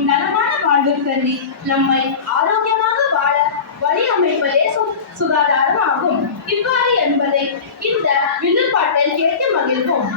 மற்றும் நலமான வாழ்வு கல்வி நம்மை ஆரோக்கியமாக வாழ வழி அமைப்பதே சுகாதாரம் ஆகும் இவ்வாறு என்பதை இந்த வில்லுப்பாட்டில் கேட்டு மகிழ்வோம்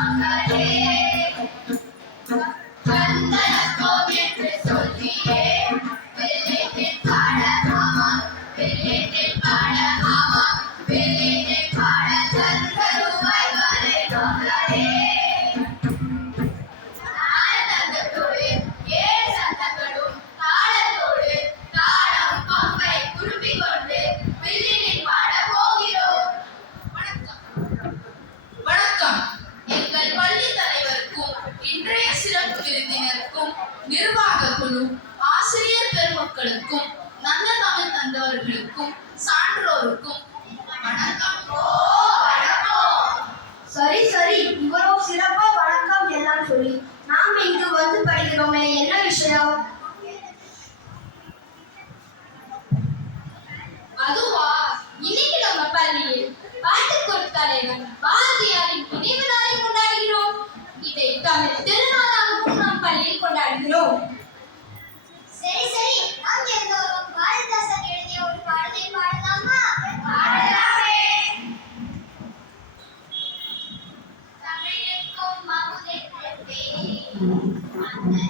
Macarena. சொல்லி நாம் இங்கு வந்து படிக்கிறோமே என்ன விஷயம்? அதுவா? இன்னைக்கு நம்ம பள்ளியில் பாட்டுக்கொரு தலைவர் பாரதியாரின் நினைவு நாளை கொண்டாடுகிறோம். இதை தமிழ் திருநாளாகவும் நாம் பள்ளியில் கொண்டாடுகிறோம். Amen.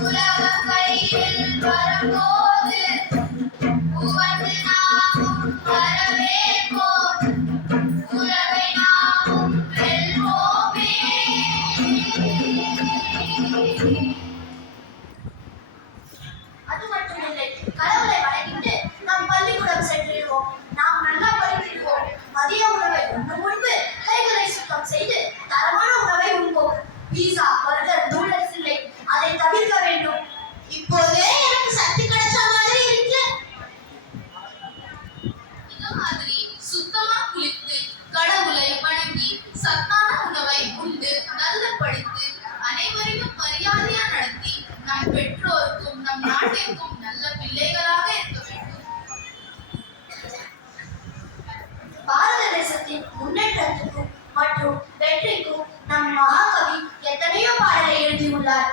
உலக பயிரில் வரமோ? நாட்டிற்கும் நல்ல பிள்ளைகளாக இருக்க வேண்டும். பாரத தேசத்தின் முன்னேற்றத்துக்கும் மற்றும் வெற்றிக்கும் நம் மகாகவி எத்தனையோ பாடலை எழுதியுள்ளார்.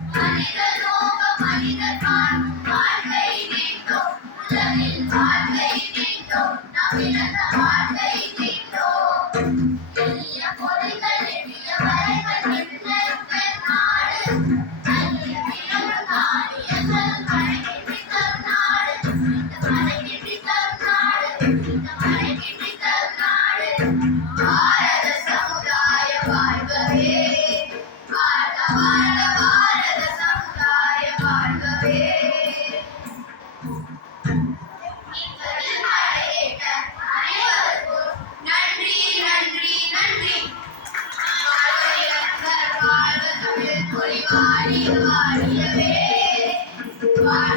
Thank you.